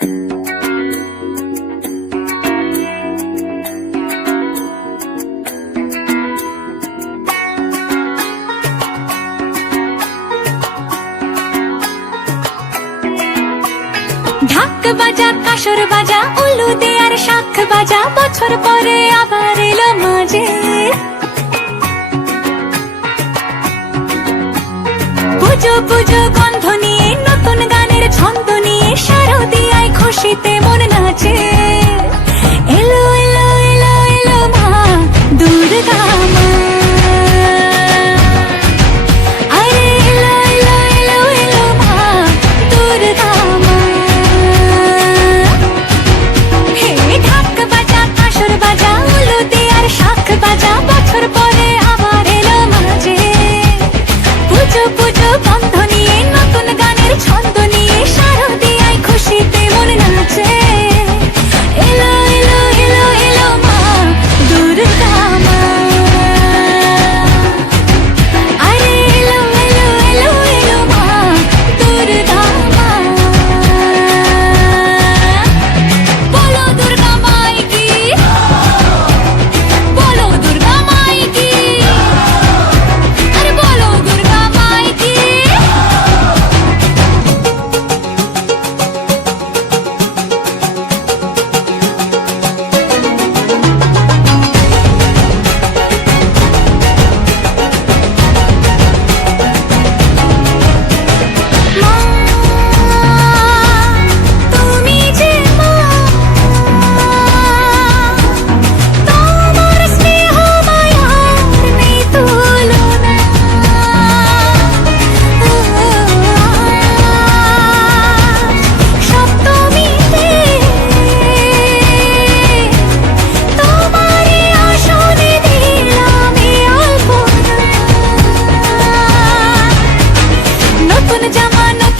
ঢাক বাজা কাসর বাজা উলু দে আর শাখ বাজা, বছর পরে আবার এলো মাঝে। পুজো পুজো গন্ধ নিয়ে নতুন গানের ছন্দ নিয়ে শারদিয়ায় খুশিতে মন নাচে। এলো এলো এলো এলো মা দুর্গা মা, আরে এলো এলো এলো এলো মা দুর্গা মা। হে ঢাক বাজা কাসর বাজা উলু দে আর শাখ বাজা, বছর পরে আবার এলো মাঝে। পুজো পুজো গন্ধ নিয়ে নতুন গানের ছন্দ নিয়ে শারদিয়ায় খুশিতে মন নাচে। এলো এলো এলো এলো মা দুর্গা মা, আরে এলো এলো এলো এলো মা দুর্গা মা। বলো দুর্গা মাই কি, বলো দুর্গা মাই কি, আরে বলো দুর্গা মাই কি। মা তুমি যে মা, তোমার স্নেহ মায়ার নেই তুলনা। সপ্তমীতে তোমারই আসনে দিলাম এই আলপনা। নতুন জামা নতুন